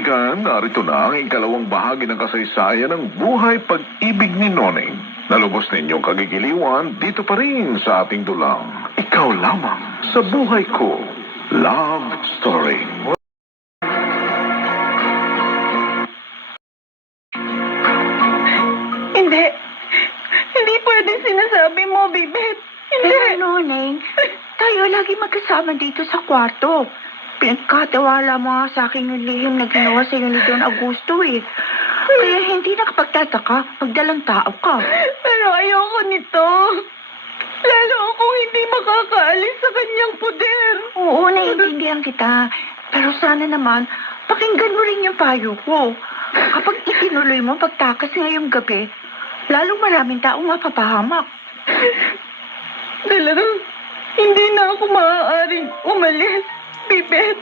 kaibigan, narito na ang ikalawang bahagi ng kasaysayan ng buhay pag-ibig ni Noneng. Nalubos ninyong kagigiliwan dito pa rin sa ating dulang. Ikaw lamang sa buhay ko. Love Story. Hindi. Hindi pwede sinasabi mo, Bibet. Hindi. Pero Noneng, tayo lagi magkasama dito sa kwarto. Pinagkatiwala mo nga sa akin yung lihim na ginawa sa'yo ni Don Augusto eh. Kaya hindi nakapagtataka, magdalang tao ka. Pero ayoko nito. Lalo akong hindi makakaalis sa kanyang poder. Oo, naiintindihan kita. Pero sana naman, pakinggan mo rin yung payo ko. Kapag itinuloy mo pagtakas ngayong gabi, lalong maraming taong mapapahamak. Talagang hindi na ako maaaring umalis, Bibet.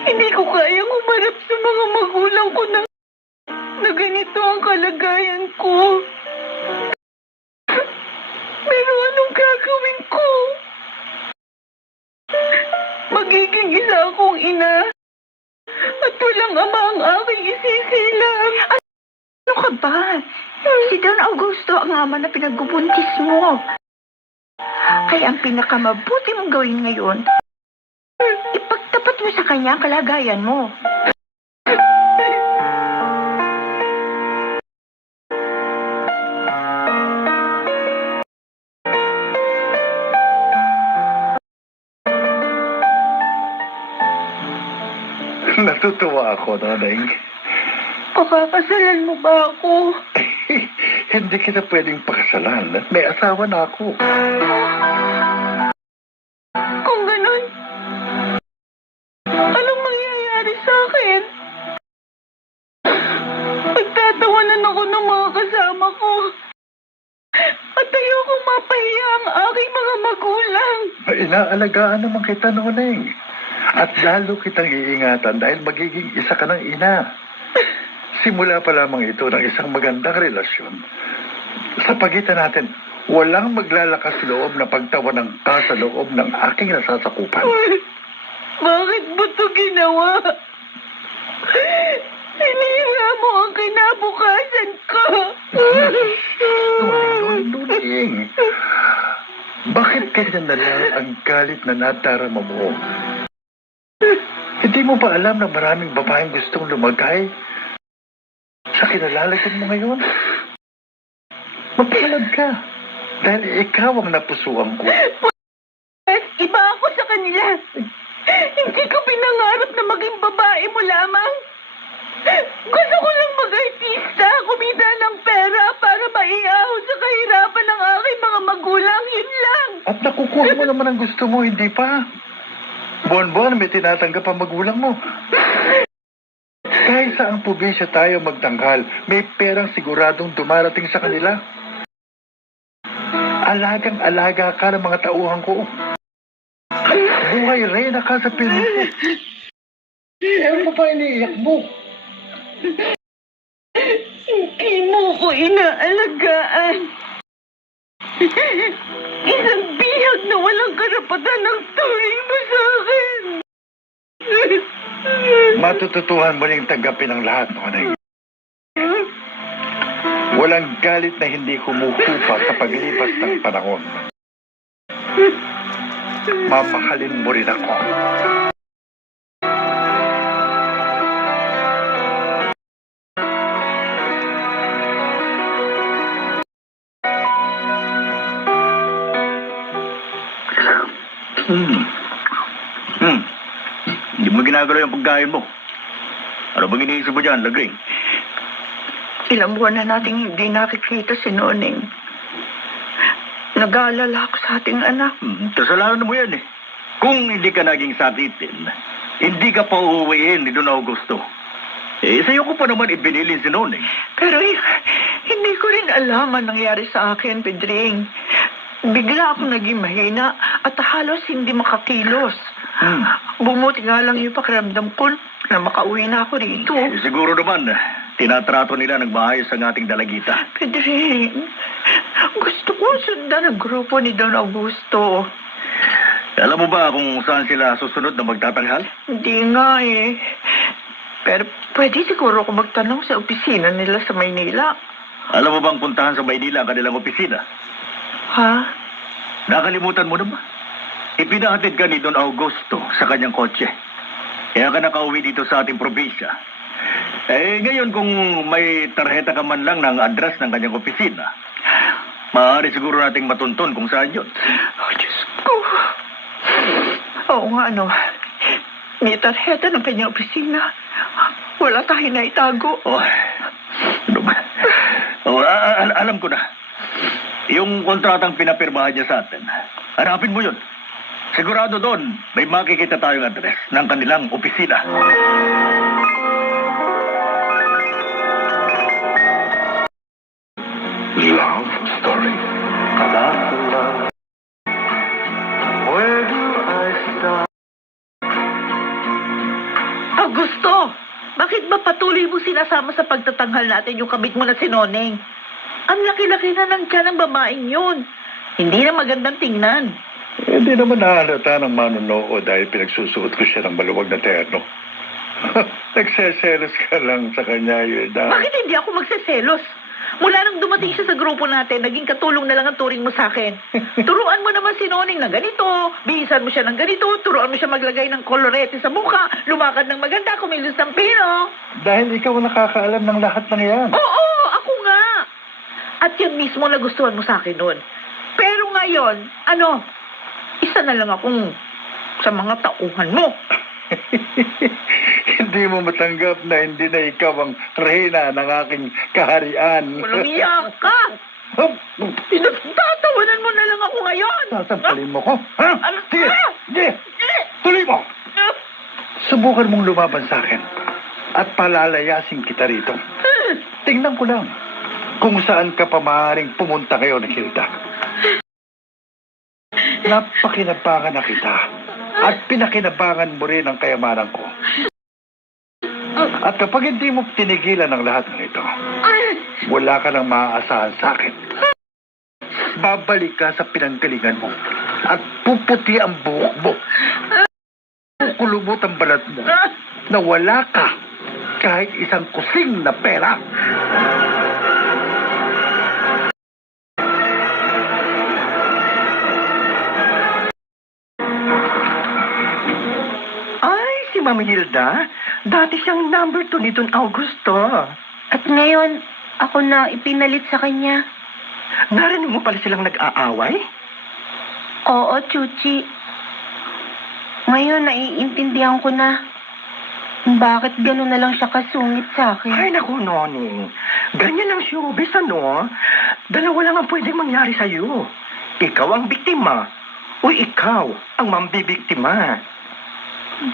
Hindi ko kayang umarap sa mga magulang ko na ganito ang kalagayan ko. Pero anong gagawin ko? Magiging isa akong ina at walang ama ang aking isisilang. Ano ka ba? Si Don Augusto ang ama na pinagbubuntis mo. Kaya ang pinakamabuti mong gawin ngayon, ipagtapat mo sa kanya ang kalagayan mo. Natutuwa ako, Noneng. Pakakasalan mo ba ako? Hindi kita pwedeng pakasalan. May asawa na ako. Kung ganun, anong mangyayari sa akin? Pagtatawanan ako ng mga kasama ko. At ayokong mapahiya ang aking mga magulang. Inaalagaan naman kita, Noneng. At lalo kitang iingatan dahil magiging isa ka ng ina. Simula pa lamang ito ng isang magandang relasyon. Sa pagitan natin, walang maglalakas loob na pagtawanan ka sa loob ng aking nasasakupan. Bakit mo ito ginawa? Hinira mo ang kinabukasan ko. Noneng, bakit ganyan na lang ang galit na nadarama mo? Hindi mo ba alam na maraming babaeng gustong lumagay sa kinalalagan mo ngayon? Magpalad ka. Dahil ikaw ang napusuan ko. Iba ako sa kanila. Hindi ko pinangarap na maging babae mo lamang. Gusto ko lang mag-artista, kumita ng pera para maiahon sa kahirapan ng aking mga magulang. Yun lang. At nakukuha mo naman ang gusto mo, hindi pa? Buwan-buwan may tinatanggap ang magulang mo. Kahit sa ang probinsya tayo magtanghal, may perang siguradong dumarating sa kanila. Alagang-alaga ka ng mga tauhan ko. Buhay reyna ka sa piling ko. Ano mo pa iniiyak mo? Hindi mo ko inaalagaan. Isang bihag na walang karapatan ang turing mo sa akin. Matututuhan mo ring tanggapin ang lahat, Noneng. Walang galit na hindi humuhupa sa paglipas ng panahon. Mamahalin mo rin ako. Hindi mo ginagalaw yung pagkain mo. Ano bang iniisip mo dyan, Lagring? Ilang buwan na nating hindi nakikita si Noneng. Nag-aalala ako sa ating anak. Kasalanan mo yan eh. Kung hindi ka naging sakitin, hindi ka pa uuwiin ni Don Augusto. Sa'yo ko pa naman ibinilin si Noneng. Pero hindi ko rin alam ang nangyari sa akin, Pedring. Bigla akong naging mahina at halos hindi makakilos. Bumuti nga lang yung pakiramdam ko na makauwi na ako rito. Siguro naman, tinatrato nila ng maayos ang ating dalagita. Pedring, gusto ko sundan ang grupo ni Don Augusto. Alam mo ba kung saan sila susunod na magtatanghal? Hindi nga eh. Pero pwede siguro ako magtanong sa opisina nila sa Maynila. Alam mo bang puntahan sa Maynila ang kanilang opisina? Ha? Nakalimutan mo na ba? Ipinahatid ka ni Don Augusto sa kanyang kotse. Kaya ka nakauwi dito sa ating probinsya. Ngayon kung may tarjeta ka man lang ng address ng kanyang opisina, maaari siguro nating matuntun kung saan yun. Oh, Diyos ko. Oo nga, ano. May tarjeta ng kanyang opisina. Wala tayo na itago. Ano ba? Alam ko na. Yung kontratang pinapirmahan niya sa atin, hanapin mo yun. Sigurado doon, may makikita tayong address ng kanilang opisina. Love Story. Augusto, bakit ba patuloy mo sinasama sa pagtatanghal natin yung kabit mo na si Noneng? Ang laki-laki na ng tiyan ng babaeng yun. Hindi na magandang tingnan. Hindi naman nahalata ng manonood dahil pinagsusuot ko siya ng maluwag na terno. Nagseselos ka lang sa kanya, Yeda. Bakit hindi ako magseselos? Mula nang dumating siya sa grupo natin, naging katulong na lang ang turing mo sa akin. Turuan mo naman si Noneng na ganito, bihisan mo siya ng ganito, turuan mo siya maglagay ng kolorete sa mukha, lumakad ng maganda, kumilos ng pino. Dahil ikaw ang nakakaalam ng lahat ng yan. Oo, ako nga. At yan mismo nagustuhan mo sa akin noon. Pero ngayon, isa na lang akong sa mga tauhan mo. Hindi mo matanggap na hindi na ikaw ang reyna ng aking kaharian. Walang iyak ka. Pinagtatawanan mo na lang ako ngayon. Sasampalin mo ko? Ha? Ano? Sige, Ah! sige. Tuloy mo. Subukan mong lumaban sa akin at palalayasin kita rito. Tingnan ko lang kung saan ka pa maaaring pumunta ngayon, Hilda. Napakinabangan na kita at pinakinabangan mo rin ang kayamanan ko. At kapag hindi mo tinigilan ang lahat ng ito, wala ka nang maaasahan sa akin. Babalik ka sa pinanggalingan mo at puputi ang buhok mo. Kulubot ang balat mo na wala ka kahit isang kusing na pera. Ay, si Mami Hilda. Dati siyang number 2 ni Don Augusto. At ngayon, ako na ipinalit sa kanya. Narinig mo pala silang nag-aaway? Oo, Chuchi. Ngayon, naiintindihan ko na. Bakit gano'n na lang siya kasungit sa akin? Ay, naku, Noni. Ganyan ang showbiz, ano? Dalawa lang ang pwedeng mangyari sa'yo. Ikaw ang biktima. O ikaw ang mambibiktima.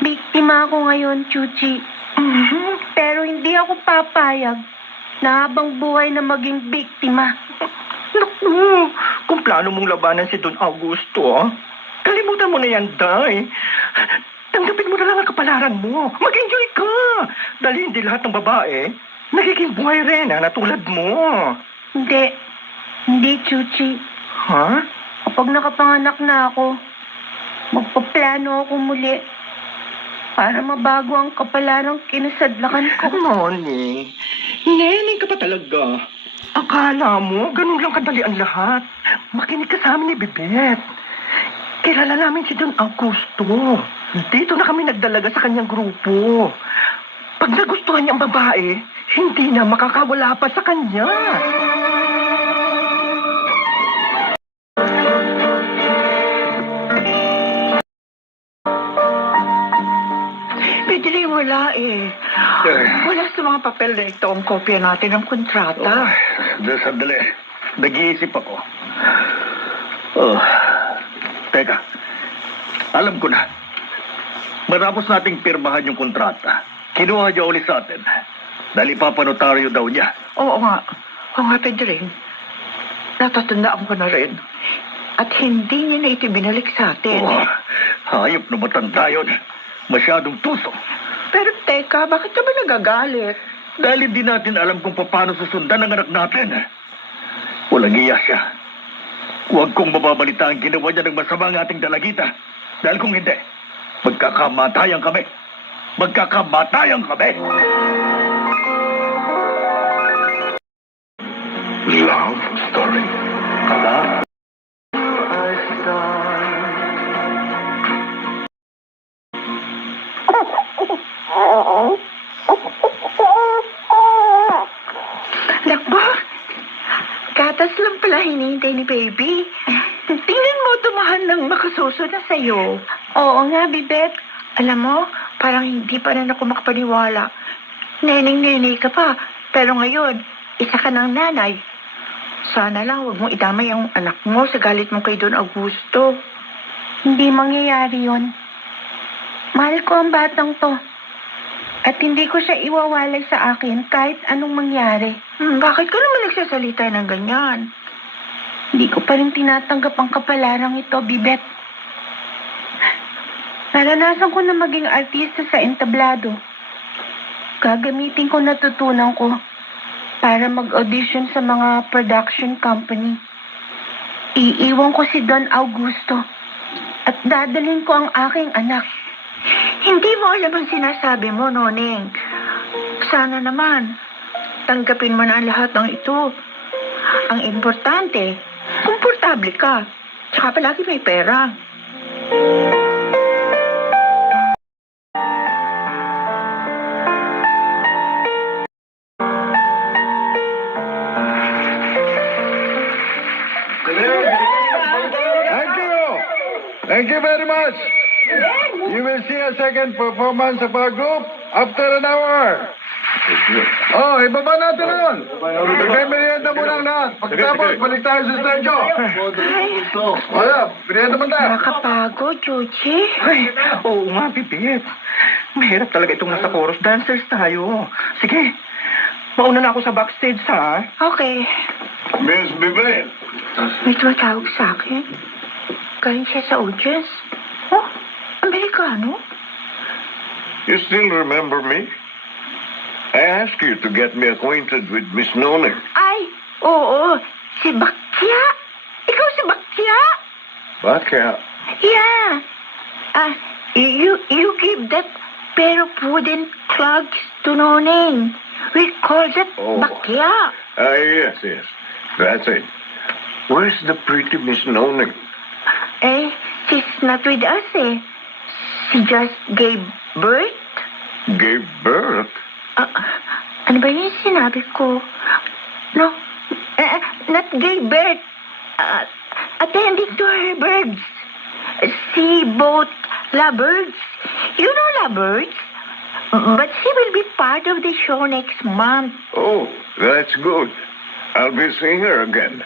Biktima ako ngayon, Chuchi. Pero hindi ako papayag na habang buhay na maging biktima. Naku, kung plano mong labanan si Don Augusto, kalimutan mo na yan, Day. Tanggapin mo na lang ang kapalaran mo. Mag-enjoy ka. Dahil hindi lahat ng babae nagiging buhay rin na tulad mo. Hindi, Chuchi. Ha? Kapag nakapanganak na ako, magpaplano ako muli para mabago ang kapalarang kinasadlakan ko. Noni, nening ka pa talaga. Akala mo, ganun lang kadali ang lahat. Makinig ka sa amin ni Bibet. Kilala namin si Don Augusto. Dito na kami nagdalaga sa kanyang grupo. Pag nagustuhan niya ang babae, hindi na makakawala pa sa kanya. Pedri, wala eh. Wala sa mga papel na ito ang kopya natin ng kontrata. Sandali. Nag-iisip ako. Teka. Alam ko na. Matapos nating pirmahan yung kontrata, kinuha niya ulit sa atin. Dahil ipapanotaryo daw niya. Oo nga. Oo nga, Pedri. Natatandaan ko na rin. At hindi niya na ito binalik sa atin. Hayop na matanda yun. Masyadong tuso. Pero teka, bakit ka ba nagagalit? Dahil hindi natin alam kung paano susundan ang anak natin. Walang iya siya. Huwag kong mababalita ang ginawa niya ng masama ang ating dalagita. Dahil kung hindi, magkakamatayan kami. Magkakamatayan kami! Love story. Anak ba? Gatas lang pala hinihintay ni baby. Tingnan mo, tumahan ng makasuso na sa'yo. Oo nga, Bibet. Alam mo, parang hindi pa rin ako makapaniwala. Neneng-neneng ka pa, pero ngayon, isa ka ng nanay. Sana lang huwag mong idamay ang anak mo sa galit mo kay Don Augusto. Hindi mangyayari yun. Mahal ko ang batang to. At hindi ko siya iwawalay sa akin kahit anong mangyari. Bakit ka naman nagsasalita ng ganyan? Hindi ko pa rin tinatanggap ang kapalarang ito, Bibet. Naranasan ko na maging artista sa entablado. Gagamitin ko natutunan ko para mag-audition sa mga production company. Iiwan ko si Don Augusto at dadalhin ko ang aking anak. Hindi mo alam ang sinasabi mo, Noneng. Sana naman, tanggapin mo na ang lahat ng ito. Ang importante, komportable ka. Tsaka palagi may pera. Thank you! Thank you very much! You will see a second performance of our group after an hour. Oh, ibaba natin nun. Magmemerienda muna ang lahat. Pagkatapos, balik tayo sa stage. Wala, merienda mo tayo. Nakapagod, Chuchi. Ay, oo nga, Bibit. Mahirap talaga itong nasa chorus dancers tayo. Sige, mauna na ako sa backstage, ha? Okay. Miss Bibet. May tumatawag sa akin. Galing siya sa audience. Oh, Amerikano? You still remember me? I asked you to get me acquainted with Miss Nolan. Ay, oo. Si Bakya. Ikaw si Bakya? Bakya? Yeah. You give that pair of wooden clogs to Noneng. We call that Oh. Bakya. Yes. That's it. Where's the pretty Miss Nolan? Eh, she's not with us eh. She just gave birth. Gave birth? Ano ba yung sinabi ko? No, not gave birth. Attending to her birds. She bought lovebirds. You know lovebirds? But she will be part of the show next month. Oh, that's good. I'll be seeing her again.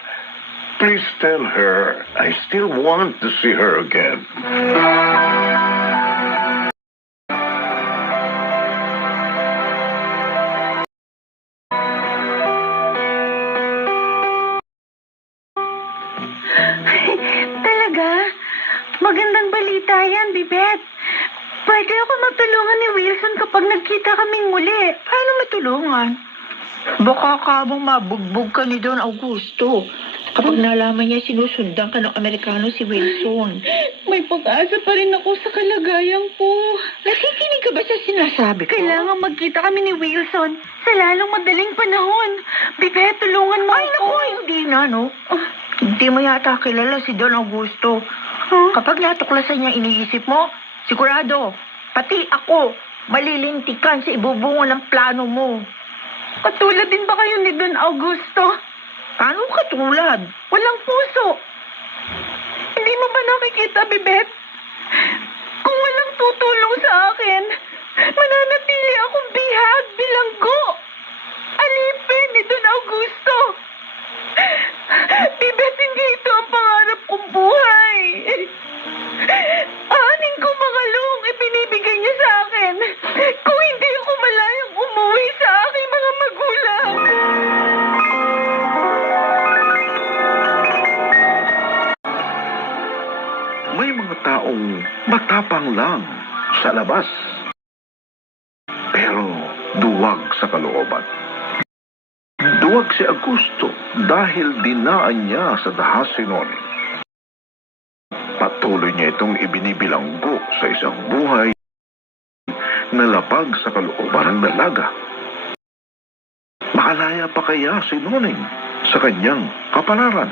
Please tell her I still want to see her again. Talaga? Magandang balita yan, Bibet. Pwede ako matulungan ni Wilson kapag nagkita kaming muli. Paano matulungan? Baka kabang mabugbog ka ni Don Augusto. Kapag nalaman niya sinusundan ka ng Amerikano si Wilson. May pag-asa pa rin ako sa kalagayan ko. Nakikinig ka ba sa sinasabi ko? Kailangan magkita kami ni Wilson sa lalong madaling panahon. Bibet, tulungan mo Ay, ako. naku, hindi na, no? Hindi mo yata kilala si Don Augusto. Kapag natuklasan niya iniisip mo, sigurado, pati ako, malilintikan sa ibubungo ng plano mo. Katulad din ba kayo ni Don Augusto? Paano katulad? Walang puso. Hindi mo ba nakikita, Bibet? Kung walang tutulong sa akin, mananatili akong bihag, bilanggo. Alipin ni Don Augusto. Bibet, hindi ito ang pangarap kong buhay. Aning ko makalong ibinibigay niya sa akin kung hindi ako malayang umuwi sa aking mga magulang. May mga taong matapang lang sa labas, pero duwag sa kalooban. Duwag si Augusto dahil dinaan niya sa dahas si Noneng. Patunay patuloy niya itong ibinibilanggo sa isang buhay na labag sa kalooban ng dalaga. Makalaya pa kaya si Noneng sa kanyang kapalaran?